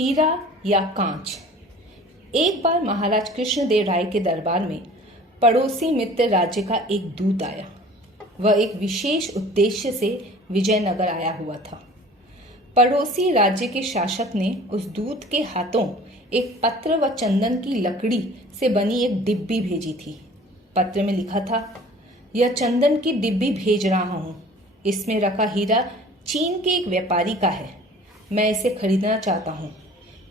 हीरा या कांच। एक बार महाराज कृष्णदेव राय के दरबार में पड़ोसी मित्र राज्य का एक दूत आया। वह एक विशेष उद्देश्य से विजयनगर आया हुआ था। पड़ोसी राज्य के शासक ने उस दूत के हाथों एक पत्र व चंदन की लकड़ी से बनी एक डिब्बी भेजी थी। पत्र में लिखा था, यह चंदन की डिब्बी भेज रहा हूँ। इसमें रखा हीरा चीन के एक व्यापारी का है। मैं इसे खरीदना चाहता हूँ।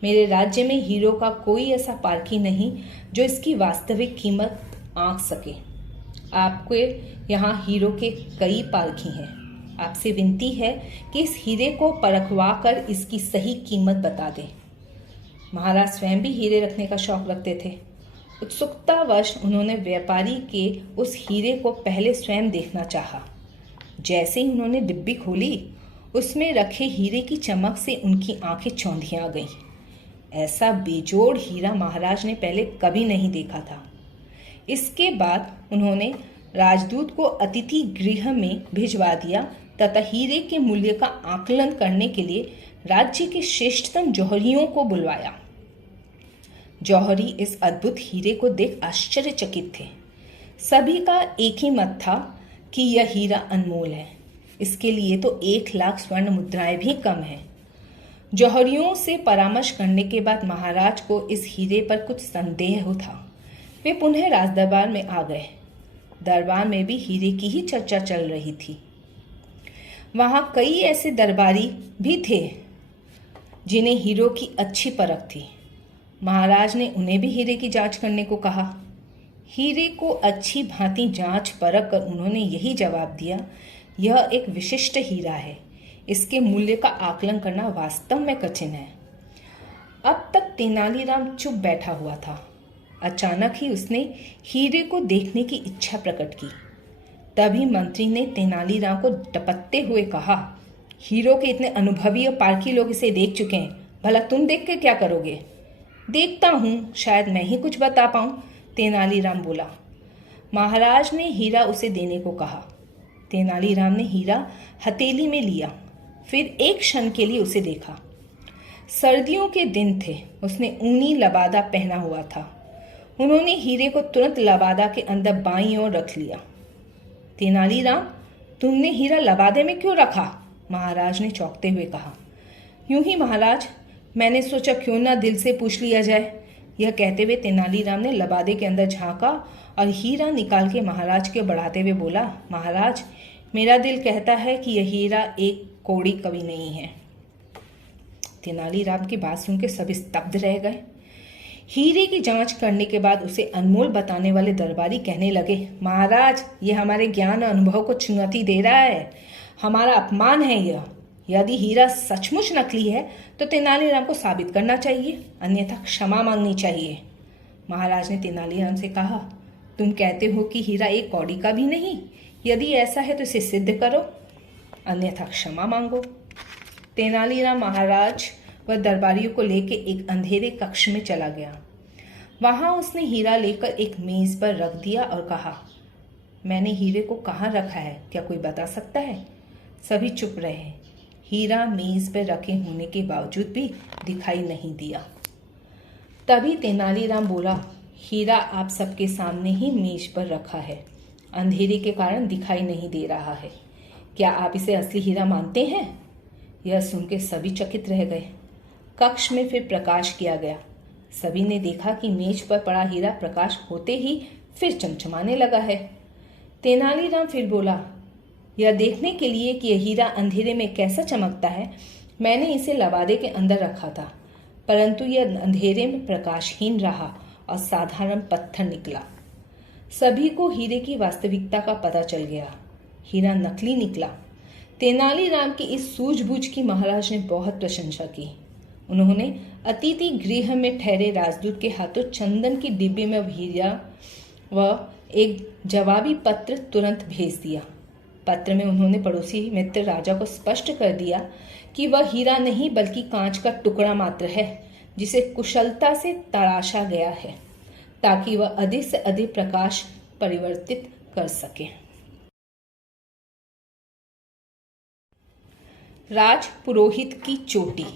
मेरे राज्य में हीरो का कोई ऐसा पारखी नहीं जो इसकी वास्तविक कीमत आंक सके। आपके यहाँ हीरो के कई पारखी हैं। आपसे विनती है कि इस हीरे को परखवा कर इसकी सही कीमत बता दें। महाराज स्वयं भी हीरे रखने का शौक रखते थे। उत्सुकतावश उन्होंने व्यापारी के उस हीरे को पहले स्वयं देखना चाहा। जैसे ही उन्होंने डिब्बी खोली, उसमें रखे हीरे की चमक से उनकी आंखें चौंधिया गईं। ऐसा बेजोड़ हीरा महाराज ने पहले कभी नहीं देखा था। इसके बाद उन्होंने राजदूत को अतिथि गृह में भिजवा दिया तथा हीरे के मूल्य का आकलन करने के लिए राज्य के श्रेष्ठतम जौहरियों को बुलवाया। जौहरी इस अद्भुत हीरे को देख आश्चर्यचकित थे। सभी का एक ही मत था कि यह हीरा अनमोल है। इसके लिए तो 1,00,000 स्वर्ण मुद्राएं भी कम है। जौहरियों से परामर्श करने के बाद महाराज को इस हीरे पर कुछ संदेह था। वे पुनः राजदरबार में आ गए। दरबार में भी हीरे की ही चर्चा चल रही थी। वहां कई ऐसे दरबारी भी थे जिन्हें हीरो की अच्छी परख थी। महाराज ने उन्हें भी हीरे की जांच करने को कहा। हीरे को अच्छी भांति जांच परख कर उन्होंने यही जवाब दिया, यह एक विशिष्ट हीरा है। इसके मूल्य का आकलन करना वास्तव में कठिन है। अब तक तेनालीराम चुप बैठा हुआ था। अचानक ही उसने हीरे को देखने की इच्छा प्रकट की। तभी मंत्री ने तेनालीराम को टपकते हुए कहा, हीरो के इतने अनुभवी और पारखी लोग इसे देख चुके हैं, भला तुम देख के क्या करोगे? देखता हूँ, शायद मैं ही कुछ बता पाऊँ, तेनालीराम बोला। महाराज ने हीरा उसे देने को कहा। तेनालीराम ने हीरा हथेली में लिया, फिर एक क्षण के लिए उसे देखा। सर्दियों के दिन थे। उसने ऊनी लबादा पहना हुआ था। उन्होंने हीरे को तुरंत लबादा के अंदर बाईं ओर रख लिया। तेनालीराम, तुमने हीरा लबादे में क्यों रखा? महाराज ने चौंकते हुए कहा। यूं ही महाराज, मैंने सोचा क्यों ना दिल से पूछ लिया जाए। यह कहते हुए तेनालीराम ने लबादे के अंदर झांका और हीरा निकाल के महाराज के बढ़ाते हुए बोला, महाराज, मेरा दिल कहता है कि यह हीरा एक कौड़ी कभी नहीं है। तेनालीराम की बात सुनकर सब स्तब्ध रह गए। हीरे की जांच करने के बाद उसे अनमोल बताने वाले दरबारी कहने लगे, महाराज, यह हमारे ज्ञान और अनुभव को चुनौती दे रहा है। हमारा अपमान है यह। यदि हीरा सचमुच नकली है तो तेनालीराम को साबित करना चाहिए, अन्यथा क्षमा मांगनी चाहिए। महाराज ने तेनालीराम से कहा, तुम कहते हो कि हीरा एक कौड़ी का भी नहीं। यदि ऐसा है तो इसे सिद्ध करो, अन्यथा क्षमा मांगो। तेनालीराम महाराज व दरबारियों को लेकर एक अंधेरे कक्ष में चला गया। वहां उसने हीरा लेकर एक मेज पर रख दिया और कहा, मैंने हीरे को कहाँ रखा है, क्या कोई बता सकता है? सभी चुप रहे। हीरा मेज पर रखे होने के बावजूद भी दिखाई नहीं दिया। तभी तेनालीराम बोला, हीरा आप सबके सामने ही मेज पर रखा है। अंधेरे के कारण दिखाई नहीं दे रहा है। क्या आप इसे असली हीरा मानते हैं? यह सुनकर सभी चकित रह गए। कक्ष में फिर प्रकाश किया गया। सभी ने देखा कि मेज पर पड़ा हीरा प्रकाश होते ही फिर चमचमाने लगा है। तेनालीराम फिर बोला, यह देखने के लिए कि यह हीरा अंधेरे में कैसा चमकता है, मैंने इसे लबादे के अंदर रखा था, परंतु यह अंधेरे में प्रकाशहीन रहा और साधारण पत्थर निकला। सभी को हीरे की वास्तविकता का पता चल गया। हीरा नकली निकला। तेनालीराम की इस सूझबूझ की महाराज ने बहुत प्रशंसा की। उन्होंने अतिथि गृह में ठहरे राजदूत के हाथों चंदन की डिब्बी में हीरा व एक जवाबी पत्र तुरंत भेज दिया। पत्र में उन्होंने पड़ोसी मित्र राजा को स्पष्ट कर दिया कि वह हीरा नहीं बल्कि कांच का टुकड़ा मात्र है, जिसे कुशलता से तराशा गया है ताकि वह अधिक से अधिक प्रकाश परिवर्तित कर सके। राज पुरोहित की चोटी।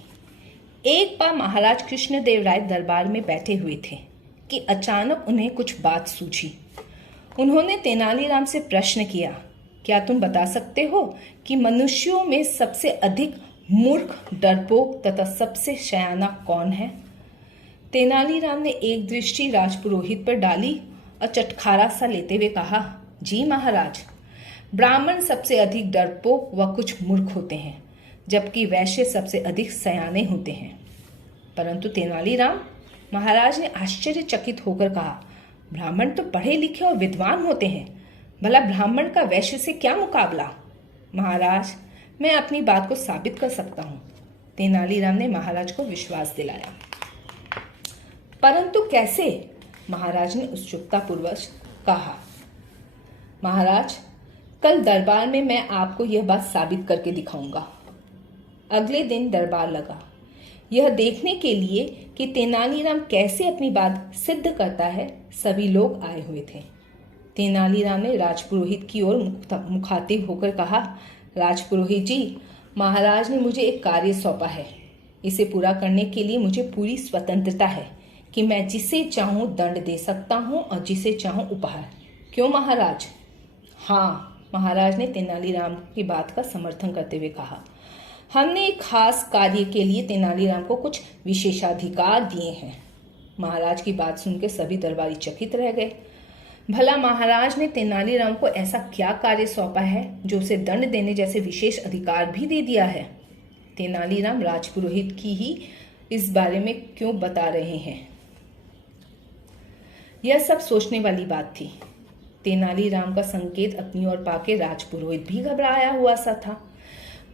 एक बार महाराज कृष्णदेव राय दरबार में बैठे हुए थे कि अचानक उन्हें कुछ बात सूझी। उन्होंने तेनालीराम से प्रश्न किया, क्या तुम बता सकते हो कि मनुष्यों में सबसे अधिक मूर्ख, डरपोक तथा सबसे शयाना कौन है? तेनालीराम ने एक दृष्टि राजपुरोहित पर डाली और चटखारा सा लेते हुए कहा, जी महाराज, ब्राह्मण सबसे अधिक डरपोक व कुछ मूर्ख होते हैं, जबकि वैश्य सबसे अधिक सयाने होते हैं। परंतु तेनालीराम, महाराज ने आश्चर्यचकित होकर कहा, ब्राह्मण तो पढ़े लिखे और विद्वान होते हैं, भला ब्राह्मण का वैश्य से क्या मुकाबला? महाराज, मैं अपनी बात को साबित कर सकता हूँ। तेनालीराम ने महाराज को विश्वास दिलाया। परंतु कैसे? महाराज ने उत्सुकतापूर्वक कहा। महाराज, कल दरबार में मैं आपको यह बात साबित करके दिखाऊंगा। अगले दिन दरबार लगा, यह देखने के लिए कि तेनालीराम कैसे अपनी बात सिद्ध करता है। सभी लोग आए हुए थे। तेनालीराम ने राजपुरोहित की ओर मुखातिब होकर कहा, राजपुरोहित जी, महाराज ने मुझे एक कार्य सौंपा है। इसे पूरा करने के लिए मुझे पूरी स्वतंत्रता है कि मैं जिसे चाहूं दंड दे सकता हूं और जिसे चाहूं उपहार। क्यों महाराज? हाँ, महाराज ने तेनालीराम की बात का समर्थन करते हुए कहा, हमने एक खास कार्य के लिए तेनालीराम को कुछ विशेषाधिकार दिए हैं। महाराज की बात सुनकर सभी दरबारी चकित रह गए। भला महाराज ने तेनालीराम को ऐसा क्या कार्य सौंपा है जो उसे दंड देने जैसे विशेष अधिकार भी दे दिया है? तेनालीराम राजपुरोहित की ही इस बारे में क्यों बता रहे हैं? यह सब सोचने वाली बात थी। तेनालीराम का संकेत अपनी ओर पाके राजपुरोहित भी घबराया हुआ सा था।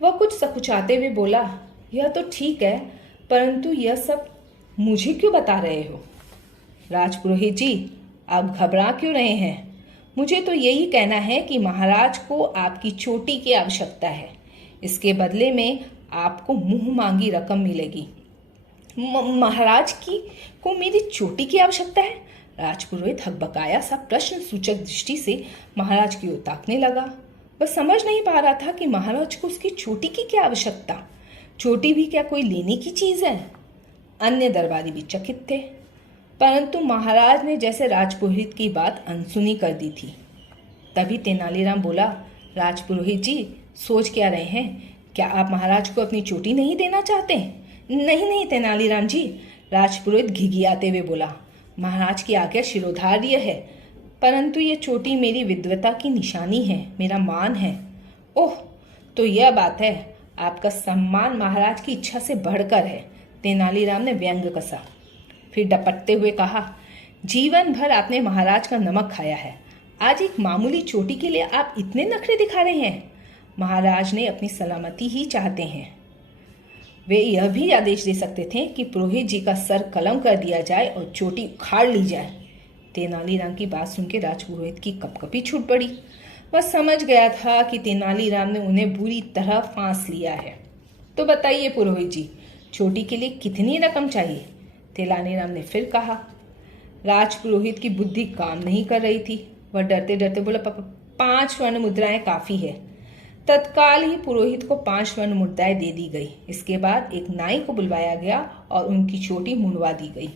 वह कुछ सकुचाते हुए बोला, यह तो ठीक है, परंतु यह सब मुझे क्यों बता रहे हो? राजपुरोहित जी, आप घबरा क्यों रहे हैं? मुझे तो यही कहना है कि महाराज को आपकी चोटी की आवश्यकता है। इसके बदले में आपको मुंह मांगी रकम मिलेगी। महाराज को मेरी चोटी की आवश्यकता है? राजपुरोहित हकबकाया सा प्रश्न सूचक दृष्टि से महाराज की ओर ताकने लगा। वह समझ नहीं पा रहा था कि महाराज को उसकी चोटी की क्या आवश्यकता। चोटी भी क्या कोई लेने की चीज है? अन्य दरबारी भी चकित थे, परंतु महाराज ने जैसे राजपुरोहित की बात अनसुनी कर दी थी। तभी तेनालीराम बोला, राजपुरोहित जी, सोच क्या रहे हैं? क्या आप महाराज को अपनी चोटी नहीं देना चाहते? नहीं नहीं तेनालीराम जी, राजपुरोहित घिघियाते हुए बोला, महाराज की आज्ञा शिरोधार्य है, परंतु ये चोटी मेरी विद्वता की निशानी है, मेरा मान है। ओह, तो यह बात है, आपका सम्मान महाराज की इच्छा से बढ़कर है। तेनालीराम ने व्यंग कसा, फिर डपटते हुए कहा, जीवन भर आपने महाराज का नमक खाया है, आज एक मामूली चोटी के लिए आप इतने नखरे दिखा रहे हैं? महाराज ने अपनी सलामती ही चाहते हैं। वे यह भी आदेश दे सकते थे कि पुरोहित जी का सर कलम कर दिया जाए और चोटी उखाड़ ली जाए। तेनालीराम की बात सुनकर राजपुरोहित की कपकपी छूट पड़ी। वह समझ गया था कि तेनालीराम ने उन्हें बुरी तरह फांस लिया है। तो बताइए पुरोहित जी, चोटी के लिए कितनी रकम चाहिए? तेनालीराम ने फिर कहा। राजपुरोहित की बुद्धि काम नहीं कर रही थी। वह डरते डरते बोला, 5 स्वर्ण मुद्राएं काफी है। तत्काल ही पुरोहित को 5 स्वर्ण मुद्राएं दे दी गई। इसके बाद एक नाई को बुलवाया गया और उनकी चोटी मुंडवा दी गई।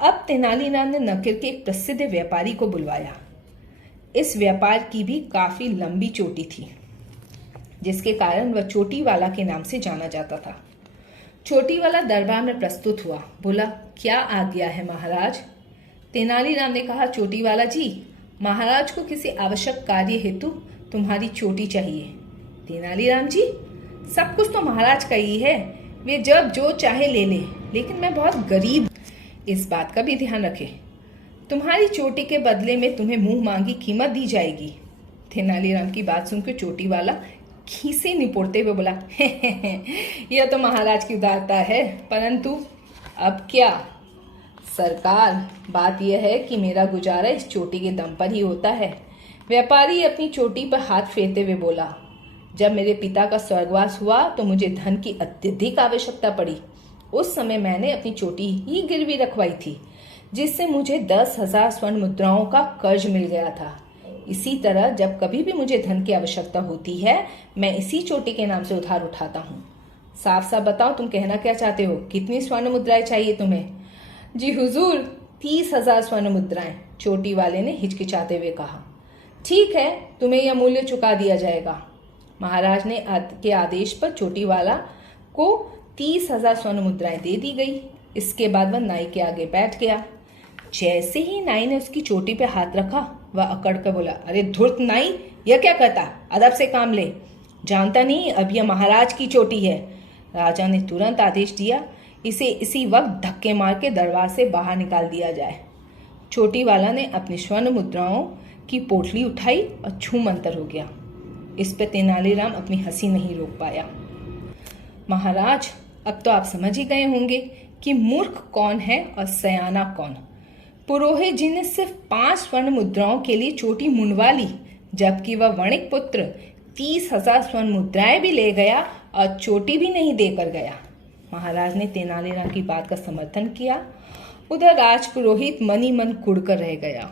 अब तेनालीराम ने नगर के एक प्रसिद्ध व्यापारी को बुलवाया। इस व्यापार की भी काफी लंबी चोटी थी, जिसके कारण वह चोटी वाला के नाम से जाना जाता था। चोटी वाला दरबार में प्रस्तुत हुआ। बोला, क्या आज्ञा है महाराज? तेनालीराम ने कहा, चोटी वाला जी, महाराज को किसी आवश्यक कार्य हेतु तुम्हारी चोटी चाहिए। तेनालीराम जी, सब कुछ तो महाराज का ही है, वे जब जो चाहे ले ले, लेकिन मैं बहुत गरीब, इस बात का भी ध्यान रखें। तुम्हारी चोटी के बदले में तुम्हें मुंह मांगी कीमत दी जाएगी। तेनालीराम की बात सुनकर चोटी वाला खीसे निपोड़ते हुए बोला, यह तो महाराज की उदारता है, परंतु अब क्या सरकार, बात यह है कि मेरा गुजारा इस चोटी के दम पर ही होता है। व्यापारी अपनी चोटी पर हाथ फेरते हुए बोला, जब मेरे पिता का स्वर्गवास हुआ तो मुझे धन की अत्यधिक आवश्यकता पड़ी। उस समय मैंने अपनी चोटी ही गिरवी रखवाई थी, जिससे मुझे 10,000 स्वर्ण मुद्राओं का कर्ज मिल गया था। इसी तरह जब कभी भी मुझे धन की आवश्यकता होती है, मैं इसी चोटी के नाम से उधार उठाता हूँ। साफ साफ बताओ तुम कहना क्या चाहते हो, कितनी स्वर्ण मुद्राएं चाहिए तुम्हें? जी हुजूर, 30,000 स्वर्ण मुद्राएं, चोटी वाले ने हिचकिचाते हुए कहा। ठीक है, तुम्हें यह मूल्य चुका दिया जाएगा। महाराज ने के आदेश पर चोटी वाला को 30,000 स्वर्ण मुद्राएं दे दी गई। इसके बाद वह नाई के आगे बैठ गया। जैसे ही नाई ने उसकी चोटी पे हाथ रखा, वह अकड़ कर बोला, अरे धुर्त नाई, यह क्या करता? अदब से काम ले। जानता नहीं अब यह महाराज की चोटी है। राजा ने तुरंत आदेश दिया, इसे इसी वक्त धक्के मार के दरबार से बाहर निकाल दिया जाए। चोटी वाला ने अपनी स्वर्ण मुद्राओं की पोटली उठाई और छू मंतर हो गया। इस पे तेनालीराम अपनी हंसी नहीं रोक पाया। महाराज, अब तो आप समझ ही गए होंगे कि मूर्ख कौन है और सयाना कौन। पुरोहित जी ने सिर्फ 5 स्वर्ण मुद्राओं के लिए चोटी मुंडवा ली, जबकि वह वणिक पुत्र 30,000 स्वर्ण मुद्राएं भी ले गया और चोटी भी नहीं देकर गया। महाराज ने तेनालीराम की बात का समर्थन किया। उधर राजपुरोहित मन ही मन कुढ़कर रह गया।